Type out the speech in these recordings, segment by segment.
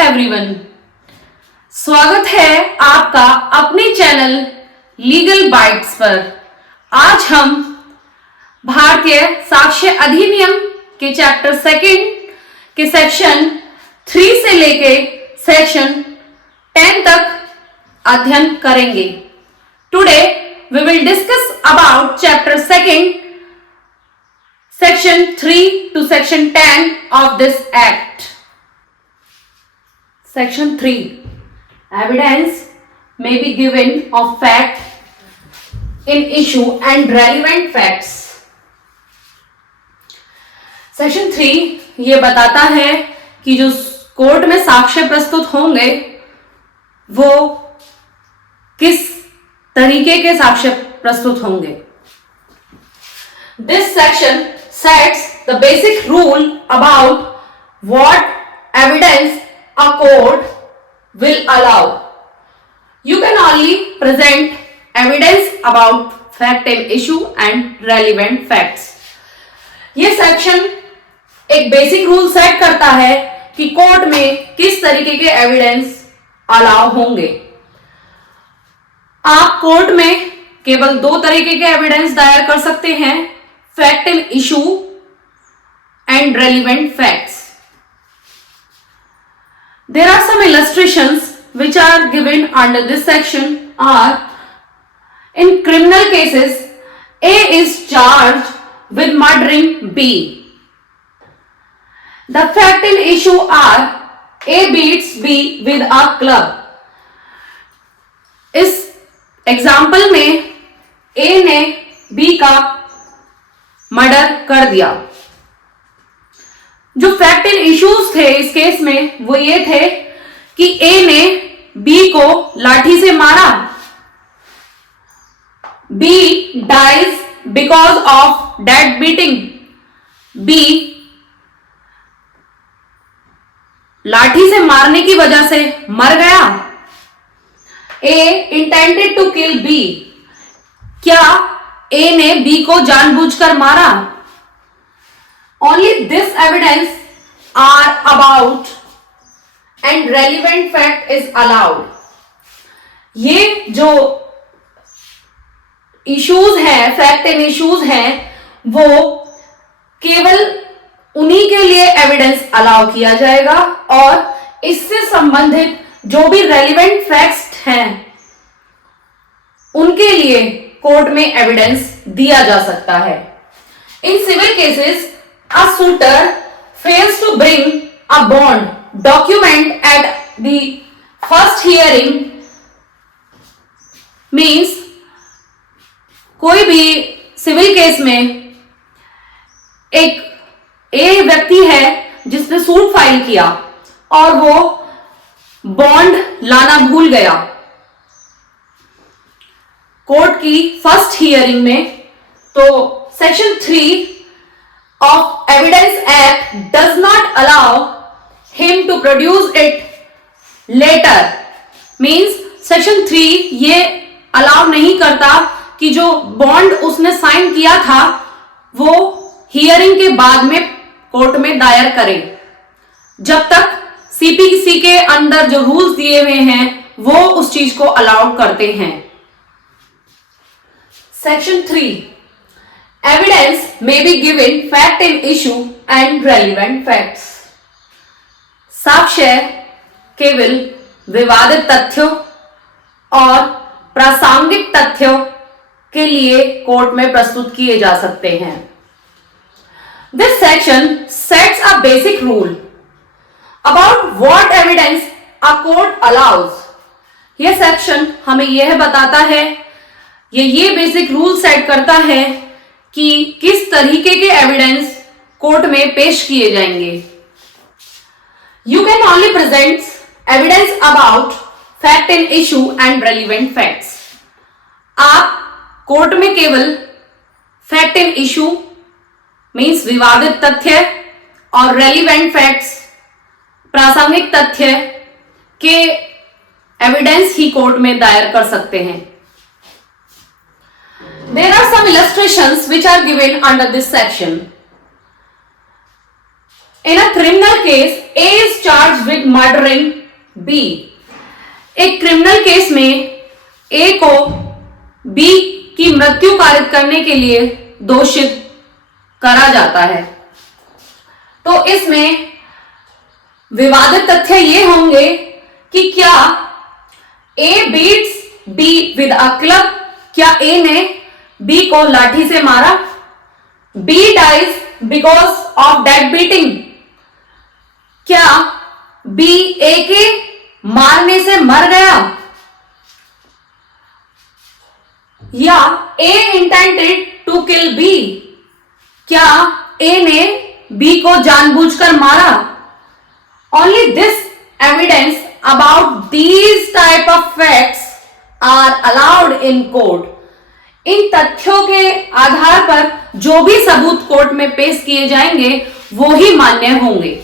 Everyone, स्वागत है आपका अपने चैनल लीगल बाइट्स पर। आज हम भारतीय साक्ष्य अधिनियम के चैप्टर 2 के सेक्शन 3 से लेके सेक्शन 10 तक अध्ययन करेंगे। Today we will discuss about chapter 2 section 3 to section 10 of this act. Section 3. Evidence may be given of fact in issue and relevant facts. Section 3 ये बताता है कि जो कोर्ट में साक्ष्य प्रस्तुत होंगे वो किस तरीके के साक्ष्य प्रस्तुत होंगे। This section sets the basic rule about what evidence a court will allow. You can only present evidence about fact and issue and relevant facts. ये सेक्शन एक बेसिक रूल सेट करता है कि कोर्ट में किस तरीके के एविडेंस अलाउ होंगे। आप कोर्ट में केवल 2 तरीके के एविडेंस दायर कर सकते हैं, fact and issue and relevant facts. There are some illustrations which are given under this section are in criminal cases A is charged with murdering B. The fact and issue are A beats B with a club. इस example में A ने B का murder कर दिया। जो fact and issues थे इस case में वो ये थे कि ए ने बी को लाठी से मारा, B dies because of dead beating, B लाठी से मारने की वजह से मर गया, A intended to kill B, क्या ए ने बी को जानबूझकर मारा। Only this evidence are about and relevant fact is allowed. ये जो इश्यूज हैं, फैक्ट एंड इश्यूज हैं, वो केवल उन्हीं के लिए एविडेंस अलाउ किया जाएगा और इससे संबंधित जो भी रेलिवेंट फैक्ट्स हैं उनके लिए कोर्ट में एविडेंस दिया जा सकता है। In civil cases a suitor fails to bring a bond document at the first hearing means कोई भी सिविल केस में एक ए व्यक्ति है जिसने सूट फाइल किया और वो बॉन्ड लाना भूल गया कोर्ट की फर्स्ट हियरिंग में, तो section 3 of Evidence Act does not allow him to produce it later. Means Section 3 ये अलाउ नहीं करता कि जो बॉन्ड उसने साइन किया था वो हियरिंग के बाद में कोर्ट में दायर करे। जब तक सीपीसी के अंदर जो रूल्स दिए हुए हैं वो उस चीज को अलाउ करते हैं। Section 3 Evidence may be given fact and issue and relevant facts. साक्ष्य केवल विवादित तथ्यों और प्रासंगिक तथ्यों के लिए कोर्ट में प्रस्तुत किए जा सकते हैं। This section sets a basic rule about what evidence a court allows. यह सेक्शन हमें यह बताता है, ये बेसिक रूल सेट करता है कि किस तरीके के एविडेंस कोर्ट में पेश किए जाएंगे। You can only present evidence about fact and issue and relevant facts. आप कोर्ट में केवल फैक्ट एंड इशू मीन्स विवादित तथ्य और रेलिवेंट फैक्ट्स प्रासंगिक तथ्य के एविडेंस ही कोर्ट में दायर कर सकते हैं। There are some illustrations which are given under this section. In a criminal case, A is charged with murdering B. एक क्रिमिनल केस में A को B की मृत्यु कारित करने के लिए दोषित करा जाता है। तो इसमें विवादित तथ्य ये होंगे कि क्या A beats B with a club, क्या A ने B को लाठी से मारा? B dies because of that beating, क्या B A के मारने से मर गया? या A intended to kill B, क्या A ने B को जानबूझकर मारा? Only this evidence about these type of facts are allowed in court. इन तथ्यों के आधार पर जो भी सबूत कोर्ट में पेश किए जाएंगे वो ही मान्य होंगे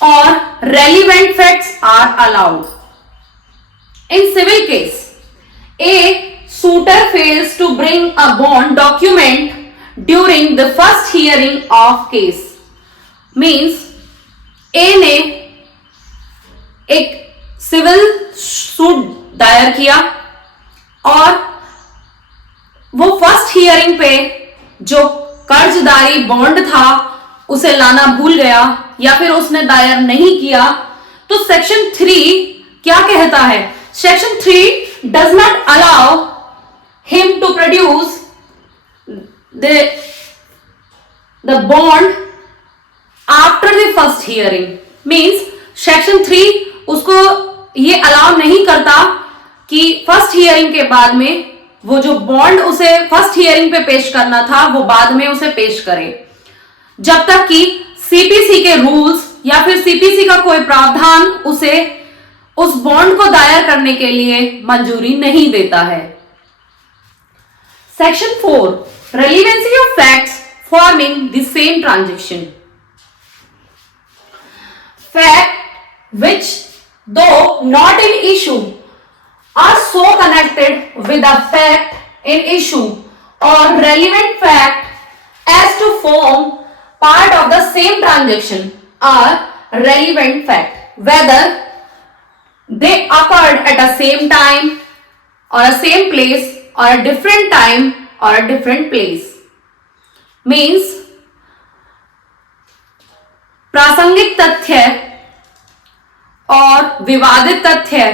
और relevant facts are allowed. In civil case, a suitor fails to bring a bond document during the first hearing of case. Means A ने एक सिविल सूट दायर किया और वो फर्स्ट हियरिंग पे जो कर्जदारी बॉन्ड था उसे लाना भूल गया या फिर उसने दायर नहीं किया, तो सेक्शन 3 क्या कहता है? Section 3 does not allow him to produce the bond after the first hearing. Means section 3 उसको ये अलाउ नहीं करता कि फर्स्ट हियरिंग के बाद में वो जो बॉन्ड उसे फर्स्ट हियरिंग पे पेश करना था वो बाद में उसे पेश करे, जब तक कि सीपीसी के रूल्स या फिर सीपीसी का कोई प्रावधान उसे उस बॉन्ड को दायर करने के लिए मंजूरी नहीं देता है। Section 4 relevancy of facts forming the same transaction. Fact which, though not in issue, are so connected with the fact in issue or relevant fact as to form part of the same transaction are relevant fact, whether they occurred at the same time or a same place or a different time or a different place. Means प्रासंगिक तथ्य और विवादित तथ्य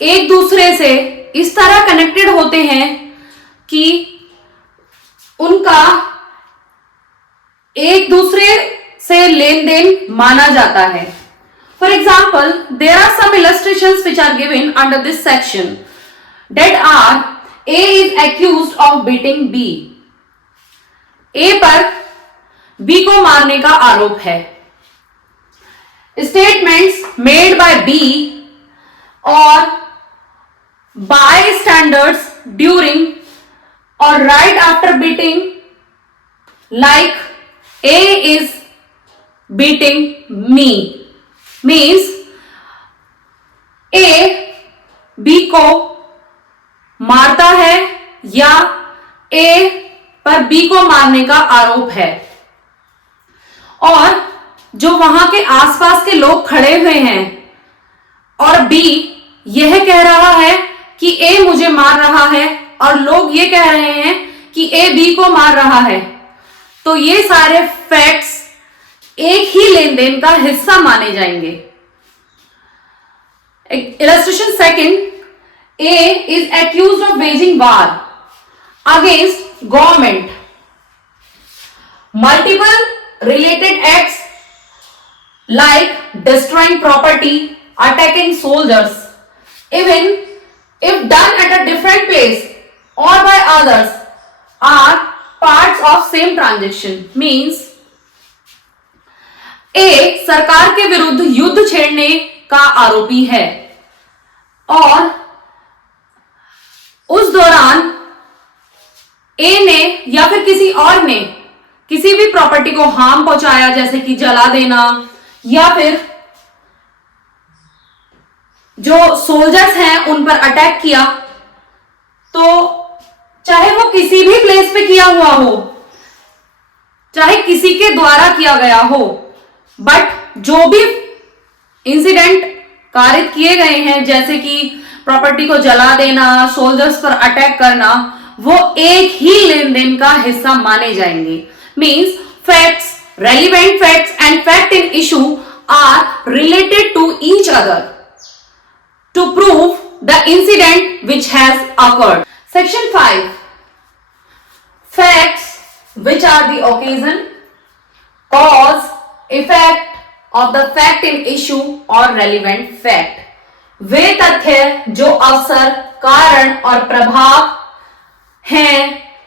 एक दूसरे से इस तरह कनेक्टेड होते हैं कि उनका एक दूसरे से लेन देन माना जाता है। For example, there are some illustrations which are given under this section that are A is accused of beating B. A पर B को मारने का आरोप है। स्टेटमेंट्स मेड बाय B और bystanders during or right after beating, like A is beating me, means A B को मारता है या A पर B को मारने का आरोप है और जो वहां के आसपास के लोग खड़े हुए हैं और B यह कह रहा है कि A मुझे मार रहा है और लोग ये कह रहे हैं कि A B को मार रहा है, तो ये सारे फैक्ट्स एक ही लेन देन का हिस्सा माने जाएंगे। Illustration second, A is accused of waging war against government. Multiple related acts like destroying property, attacking soldiers, even if done at a different place or by others, are parts of same transaction. Means A सरकार के विरुद्ध युद्ध छेड़ने का आरोपी है और उस दौरान A ने या फिर किसी और ने किसी भी प्रॉपर्टी को हार्म पहुंचाया, जैसे कि जला देना या फिर जो सोल्जर्स हैं उन पर अटैक किया, तो चाहे वो किसी भी प्लेस पे किया हुआ हो, चाहे किसी के द्वारा किया गया हो, बट जो भी इंसिडेंट कारित किए गए हैं, जैसे कि प्रॉपर्टी को जला देना, सोल्जर्स पर अटैक करना, वो एक ही लेन देन का हिस्सा माने जाएंगे। Means facts, relevant facts and fact in issue are related to each other to prove the incident which has occurred. Section 5, facts which are the occasion, cause, effect of the fact in issue or relevant fact। वे तथ्य जो अवसर, कारण और प्रभाव हैं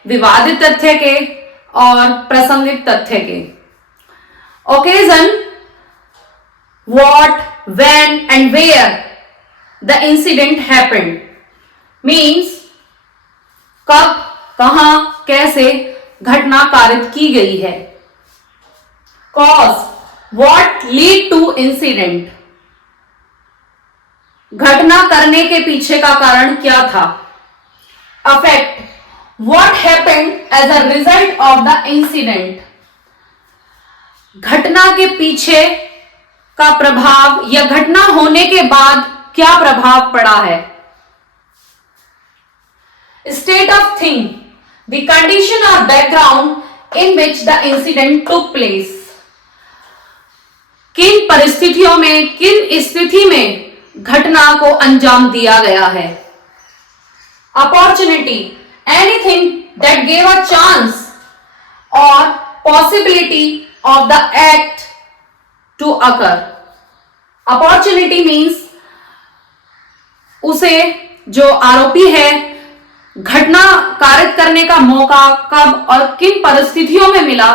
विवादित तथ्य के और प्रासंगिक तथ्य के। occasion, what, when and where the incident happened, means कब, कहां, कैसे घटना कारित की गई है। cause, what lead to incident, घटना करने के पीछे का कारण क्या था। effect, what happened as a result of the incident, घटना के पीछे का प्रभाव या घटना होने के बाद क्या प्रभाव पड़ा है। state of thing, the condition or background in which the incident took place, किन परिस्थितियों में, किन स्थिति में घटना को अंजाम दिया गया है। opportunity, anything that gave a chance or possibility of the act to occur। opportunity means उसे जो आरोपी है घटना कारित करने का मौका कब और किन परिस्थितियों में मिला,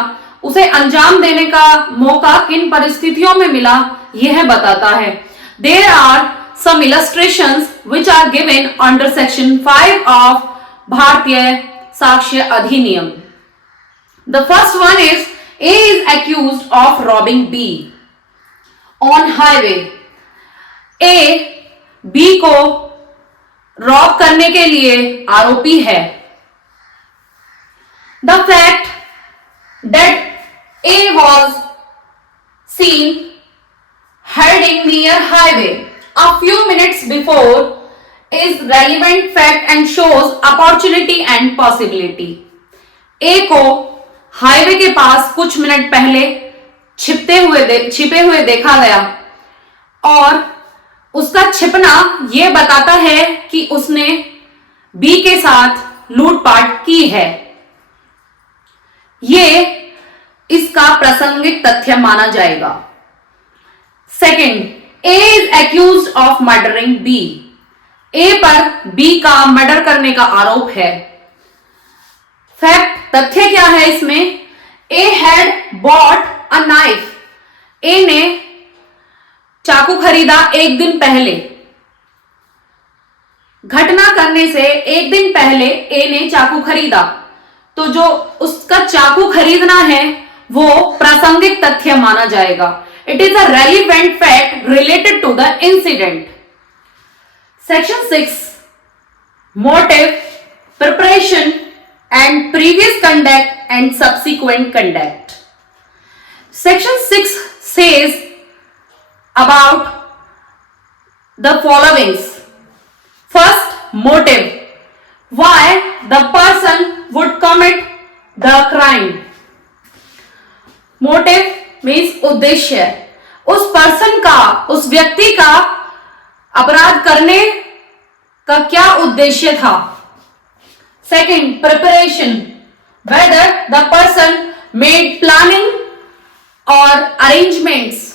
उसे अंजाम देने का मौका किन परिस्थितियों में मिला, यह बताता है। There are some illustrations which are given under section 5 of भारतीय साक्ष्य अधिनियम। The first one is A is accused of robbing B on highway। A B को रॉब करने के लिए आरोपी है। The fact that A was seen heading near highway a few minutes before is relevant fact and shows opportunity and possibility। A को highway के पास कुछ minute पहले छिपे हुए देखा गया और उसका छिपना यह बताता है कि उसने बी के साथ लूटपाट की है। यह इसका प्रासंगिक तथ्य माना जाएगा। Second, A is accused of murdering B. A पर बी का मर्डर करने का आरोप है। फैक्ट, तथ्य क्या है इसमें? ए हैड बॉट अ नाइफ। ए ने चाकू खरीदा एक दिन पहले। घटना करने से एक दिन पहले ए ने चाकू खरीदा, तो जो उसका चाकू खरीदना है वो प्रासंगिक तथ्य माना जाएगा। It is a relevant fact related to the incident. Section 6, motive, preparation and previous conduct and subsequent conduct. Section 6 says about the followings. First, motive, why the person would commit the crime। motive means उद्देश्य, उस person का, उस व्यक्ति का अपराध करने का क्या उद्देश्य था। Second, preparation, whether the person made planning or arrangements,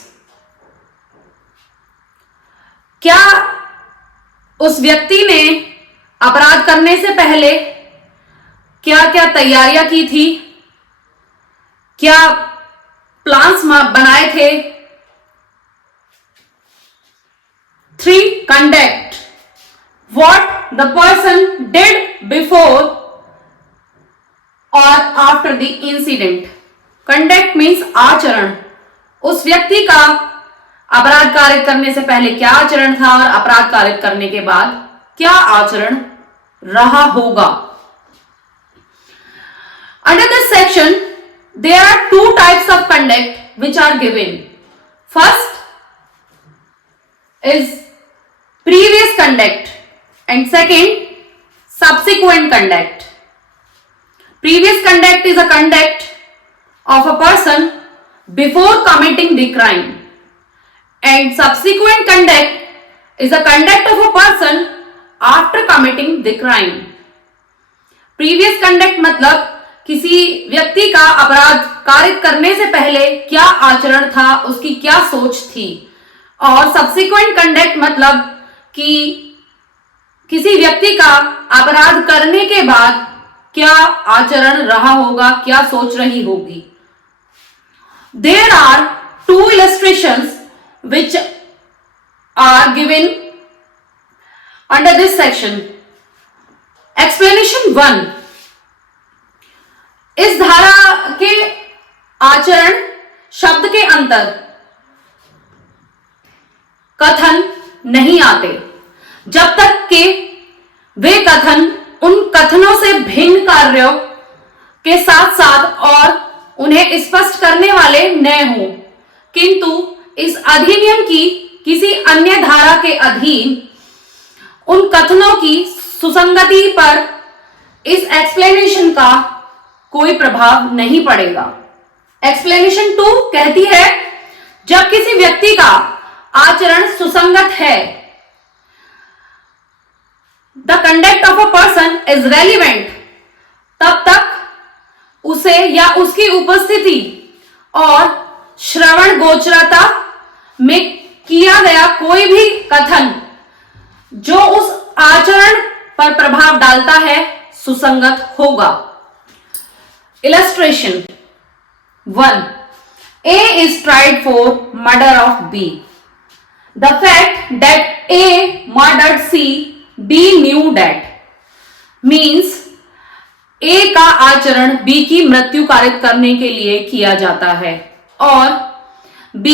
क्या उस व्यक्ति ने अपराध करने से पहले क्या क्या तैयारियां की थी, क्या प्लान्स बनाए थे। 3, conduct, what the person did before or after the incident। Conduct means आचरण, उस व्यक्ति का अपराध कारित करने से पहले क्या आचरण था और अपराध कारित करने के बाद क्या आचरण रहा होगा। Under this section there are two types of conduct which are given. First is previous conduct and second subsequent conduct. Previous conduct is a conduct of a person before committing the crime, and subsequent conduct is a conduct of a person after committing the crime. Previous conduct मतलब किसी व्यक्ति का अपराध कारित करने से पहले क्या आचरण था, उसकी क्या सोच थी, और सब्सिक्वेंट कंडक्ट मतलब कि किसी व्यक्ति का अपराध करने के बाद क्या आचरण रहा होगा, क्या सोच रही होगी. There are two illustrations which are given under this section. Explanation 1. इस धारा के आचरण शब्द के अंतर कथन नहीं आते जब तक कि वे कथन उन कथनों से भिन्न कार्यों के साथ साथ और उन्हें स्पष्ट करने वाले न हों, किंतु इस अधिनियम की किसी अन्य धारा के अधीन उन कथनों की सुसंगति पर इस एक्सप्लेनेशन का कोई प्रभाव नहीं पड़ेगा. एक्सप्लेनेशन 2 कहती है जब किसी व्यक्ति का आचरण सुसंगत है, the conduct of a person is relevant, तब तक उसे या उसकी उपस्थिति और श्रवण गोचरता में किया गया कोई भी कथन जो उस आचरण पर प्रभाव डालता है सुसंगत होगा. Illustration 1. A is tried for murder of B. The fact that A murdered C, B knew that. Means A का आचरण B की मृत्यु कारित करने के लिए किया जाता है और B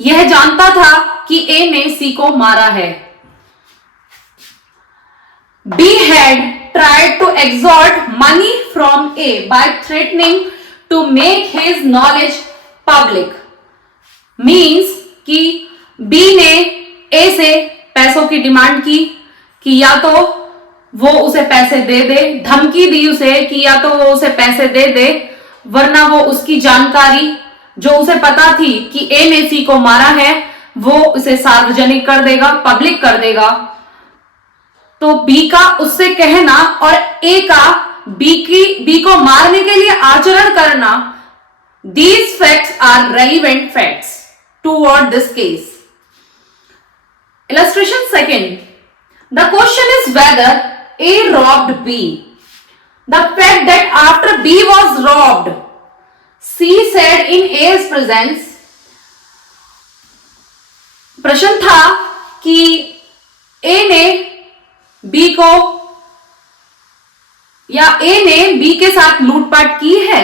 यह जानता था कि A ने C को मारा है. B had tried to extort money from A by threatening to make his knowledge public. Means कि B ने A से पैसों की डिमांड की कि या तो वो उसे पैसे दे दे, धमकी दी उसे कि या तो वो उसे पैसे दे दे वरना वो उसकी जानकारी जो उसे पता थी कि A ने C को मारा है वो उसे सार्वजनिक कर देगा, पब्लिक कर देगा. तो B का उससे कहना और A का B को मारने के लिए आचरण करना, these facts are relevant facts toward this case. Illustration 2. The question is whether A robbed B. The fact that after B was robbed, C said in A's presence. प्रश्न था कि A ने B को या A ने B के साथ लूटपाट की है.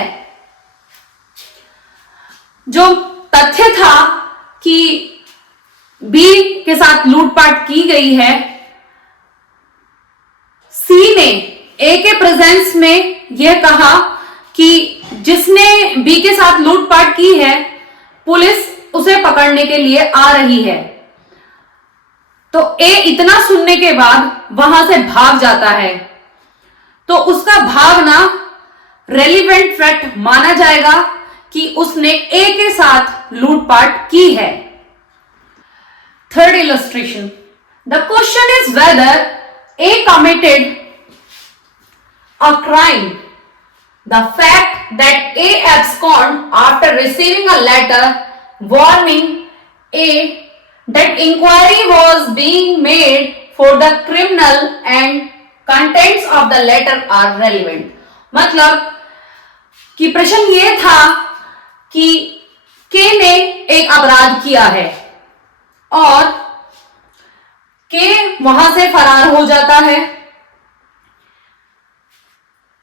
जो तथ्य था कि B के साथ लूटपाट की गई है, C ने A के प्रेजेंस में यह कहा कि जिसने B के साथ लूटपाट की है पुलिस उसे पकड़ने के लिए आ रही है. तो A इतना सुनने के बाद वहां से भाग जाता है तो उसका भागना रेलिवेंट फैक्ट माना जाएगा कि उसने A के साथ लूटपाट की है. Third illustration. The question is whether A committed a crime. The fact that A absconded after receiving a letter warning A that inquiry was being made for the criminal and contents of the letter are relevant. मतलब कि प्रश्न ये था कि K ने एक अपराध किया है और K वहां से फरार हो जाता है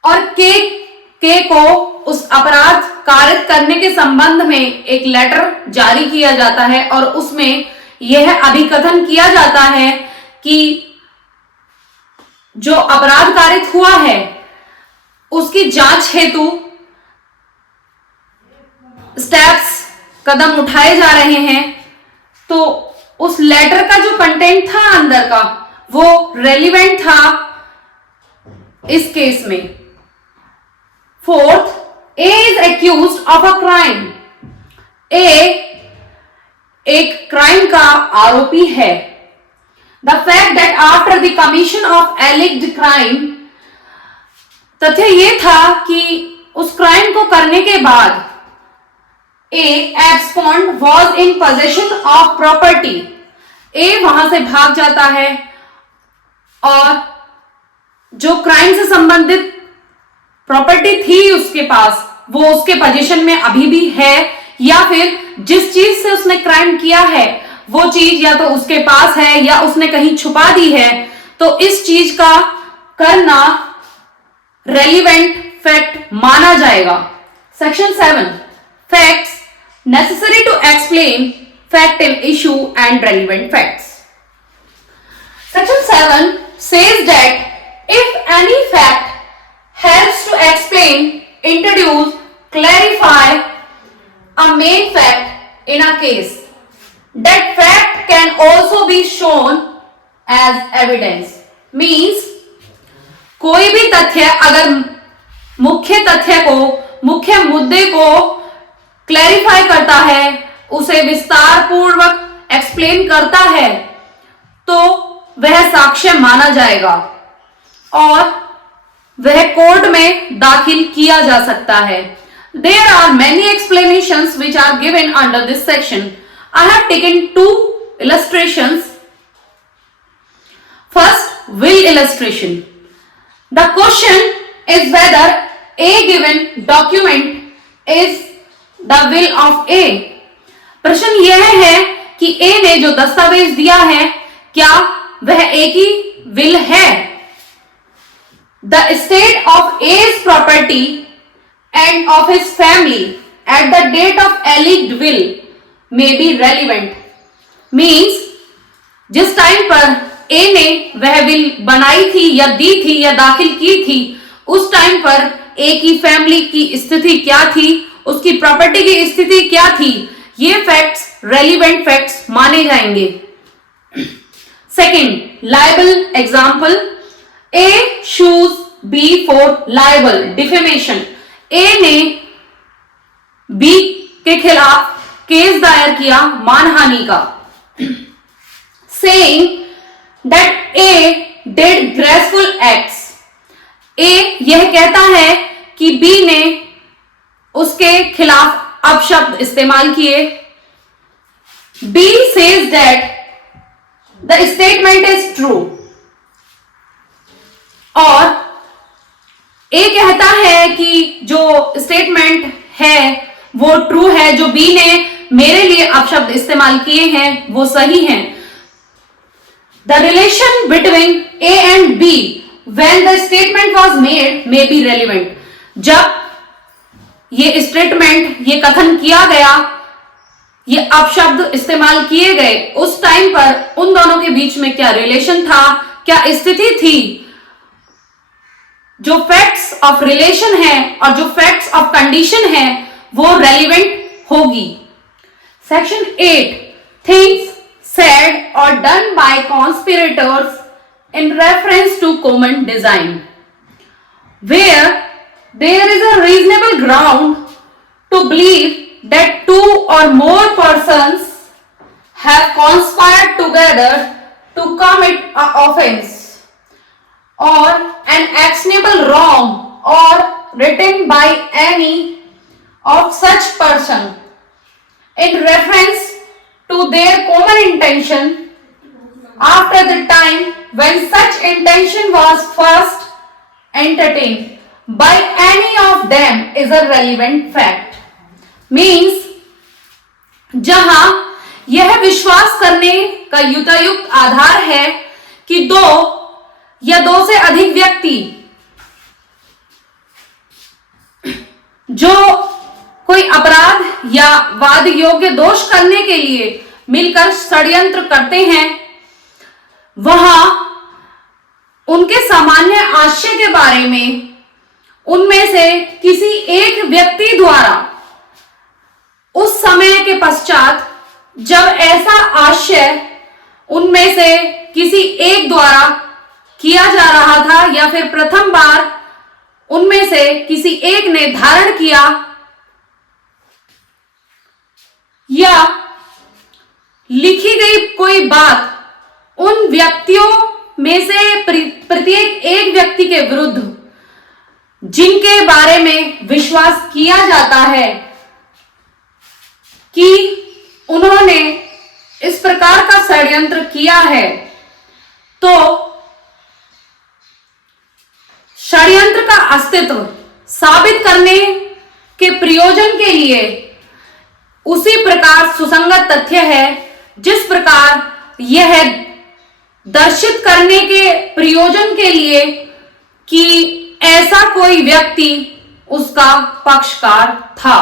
और K को उस अपराध कारित करने के संबंध में एक लेटर जारी किया जाता है और उसमें यह अभिकथन किया जाता है कि जो अपराध कारित हुआ है उसकी जांच हेतु स्टेप्स कदम उठाए जा रहे हैं, तो उस लेटर का जो कंटेंट था अंदर का वो रेलिवेंट था इस केस में। Fourth, A is accused of a crime. A एक क्राइम का आरोपी है। The fact that after the commission of alleged crime, तथ्य यह था कि उस क्राइम को करने के बाद A abscond was in possession of property. A वहां से भाग जाता है और जो क्राइम से संबंधित प्रॉपर्टी थी उसके पास, वो उसके पोजीशन में अभी भी है, या फिर जिस चीज से उसने क्राइम किया है वो चीज या तो उसके पास है या उसने कहीं छुपा दी है। तो इस चीज का करना रेलिवेंट फैक्ट माना जाएगा। Section 7, facts necessary to explain fact in issue and relevant facts. Section 7 says that if any fact helps to explain, introduce, clarify a main fact in a case, that fact can also be shown as evidence. Means कोई भी तथ्य अगर मुख्य तथ्य को, मुख्य मुद्दे को क्लैरिफाई करता है, उसे विस्तार पूर्वक एक्सप्लेन करता है, तो वह साक्ष्य माना जाएगा और वह कोर्ट में दाखिल किया जा सकता है। There are many explanations which are given under this section. I have taken 2 illustrations. First, will illustration. The question is whether a given document is the will of A. प्रश्न यह है कि A ने जो दस्तावेज दिया है क्या वह A की विल है। The state of A's property and of his family at the date of alleged will may be relevant. Means जिस टाइम पर A ने वह विल बनाई थी या दी थी या दाखिल की थी, उस टाइम पर A की फैमिली की स्थिति क्या थी, उसकी प्रॉपर्टी की स्थिति क्या थी, ये फैक्ट्स रेलिवेंट फैक्ट्स माने जाएंगे। Second, liable example, A sues B for libel, defamation. A ने B के खिलाफ केस दायर किया मानहानि का, saying that A did graceful acts. A यह कहता है कि B ने उसके खिलाफ अपशब्द इस्तेमाल किए। B says that the statement is true. और A कहता है कि जो स्टेटमेंट है वो ट्रू है, जो B ने मेरे लिए अपशब्द इस्तेमाल किए हैं वो सही हैं। The relation between A and B when the statement was made may be relevant. जब ये स्टेटमेंट, ये कथन किया गया, ये अपशब्द इस्तेमाल किए गए, उस टाइम पर उन दोनों के बीच में क्या रिलेशन था, क्या स्थिति थी। जो फैक्ट्स ऑफ रिलेशन है और जो फैक्ट्स ऑफ कंडीशन है वो रेलिवेंट होगी। Section 8, things said or done by conspirators in reference to common design, where there is a reasonable ground to believe that 2 or more persons have conspired together to commit an offense or an actionable wrong or written by any of such person in reference to their common intention after the time when such intention was first entertained by any of them is a relevant fact. Means जहां यह विश्वास करने का युक्तायुक्त आधार है कि 2 या 2 से अधिक व्यक्ति जो कोई अपराध या वाद योग्य दोष करने के लिए मिलकर षड्यंत्र करते हैं, वहां उनके सामान्य आशय के बारे में उनमें से किसी एक व्यक्ति द्वारा उस समय के पश्चात जब ऐसा आशय उनमें से किसी एक द्वारा किया जा रहा था या फिर प्रथम बार उनमें से किसी एक ने धारण किया या लिखी गई कोई बात उन व्यक्तियों में से प्रत्येक एक व्यक्ति के विरुद्ध जिनके बारे में विश्वास किया जाता है कि उन्होंने इस प्रकार का षड्यंत्र किया है, तो षड्यंत्र का अस्तित्व साबित करने के प्रयोजन के लिए उसी प्रकार सुसंगत तथ्य है जिस प्रकार यह दर्शित करने के प्रयोजन के लिए कि ऐसा कोई व्यक्ति उसका पक्षकार था।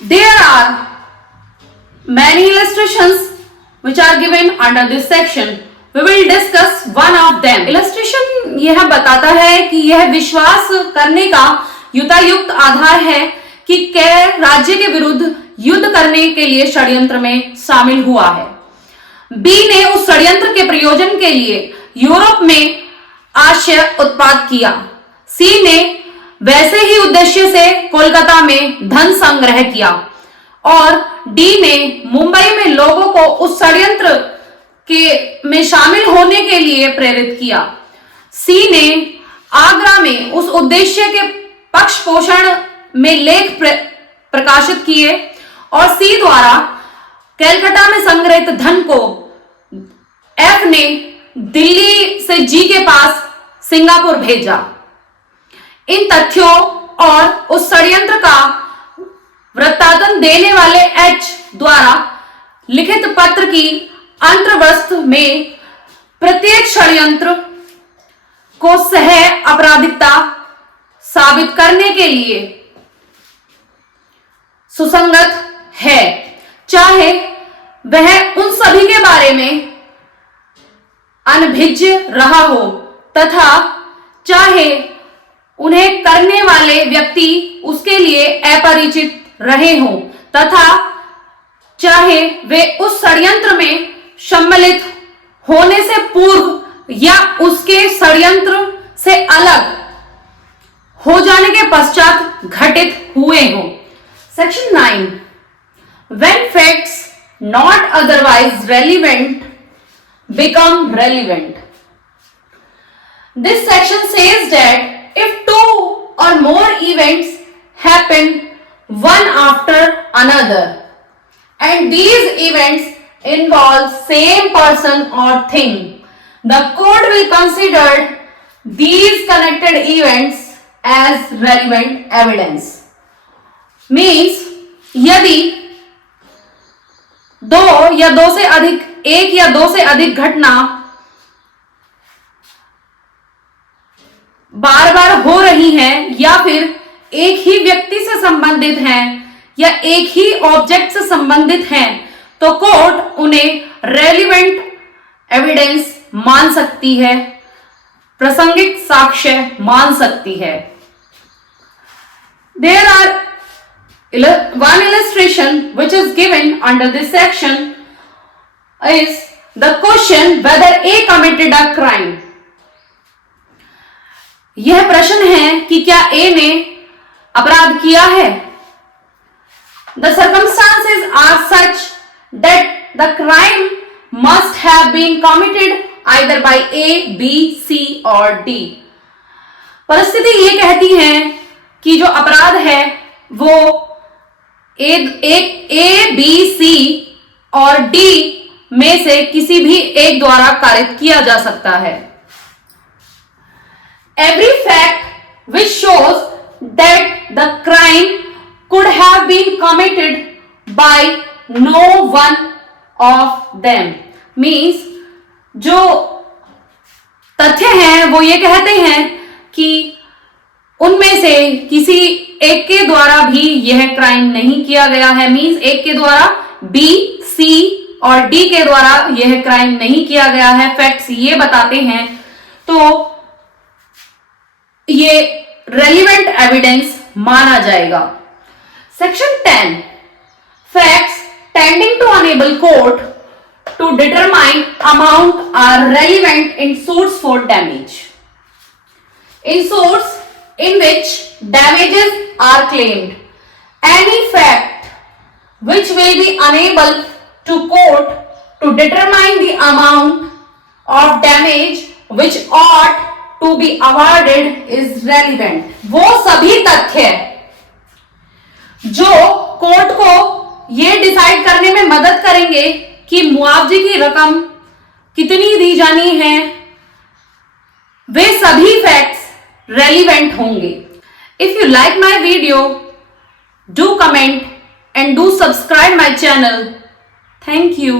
There are many illustrations which are given under this section. We will discuss one of them. Illustration यह बताता है कि यह विश्वास करने का युक्तायुक्त आधार है कि कै राज्य के विरुद्ध युद्ध करने के लिए षड्यंत्र में शामिल हुआ है। बी ने उस षड्यंत्र के प्रयोजन के लिए यूरोप में आशय उत्पाद किया। सी ने वैसे ही उद्देश्य से कोलकाता में धन संग्रह किया और डी ने मुंबई में लोगों को उस षड्यंत्र के में शामिल होने के लिए प्रेरित किया। सी ने आगरा में उस उद्देश्य के पक्ष पोषण में लेख प्रकाशित किए और सी द्वारा कलकत्ता में संग्रहित धन को एफ ने दिल्ली से जी के पास सिंगापुर भेजा। इन तथ्यों और उस षड्यंत्र का वृत्तांत देने वाले एच द्वारा लिखित पत्र की अंतर्वस्त्र में प्रत्येक षड्यंत्र को सह अपराधिकता साबित करने के लिए सुसंगत है, चाहे वह उन सभी के बारे में अनभिज्ञ रहा हो तथा चाहे उन्हें करने वाले व्यक्ति उसके लिए अपरिचित रहे हों तथा चाहे वे उस षड्यंत्र में सम्मिलित होने से पूर्व या उसके षड्यंत्र से अलग हो जाने के पश्चात घटित हुए हों। Section 9, when facts not otherwise relevant become relevant. This section says that if two or more events happen one after another and these events involve same person or thing, the court will consider these connected events as relevant evidence. Means यदि दो या दो से अधिक एक या दो से अधिक घटना बार बार हो रही हैं या फिर एक ही व्यक्ति से संबंधित हैं या एक ही ऑब्जेक्ट से संबंधित हैं, तो कोर्ट उन्हें रेलिवेंट एविडेंस मान सकती है, प्रासंगिक साक्ष्य मान सकती है। There are one illustration which is given under this section is the question whether A committed a crime. यह प्रश्न है कि क्या A ने अपराध किया है। The circumstances are such that the crime must have been committed either by A, B, C or D. परिस्थिति ये कहती है कि जो अपराध है वो एक A, B, C और D में से किसी भी एक द्वारा कारित किया जा सकता है। Every fact which shows that the crime could have been committed by no one of them means जो तथ्य हैं वो ये कहते हैं कि उनमें से किसी एक के द्वारा भी यह क्राइम नहीं किया गया है। मींस एक के द्वारा बी, सी और डी के द्वारा यह क्राइम नहीं किया गया है। फैक्ट्स ये बताते हैं, तो ये रेलिवेंट एविडेंस माना जाएगा। Section 10. Facts tending to enable court to determine amount are relevant in suits for damage. In suits in which damages are claimed, any fact which will be unable to court to determine the amount of damage which ought to be awarded is relevant. वो सभी तथ्य जो court को ये decide करने में मदद करेंगे कि मुआवजे की रकम कितनी दी जानी है, वे सभी फैक्ट्स रेलिवेंट होंगे. If you like my video, do comment and do subscribe my channel. Thank you.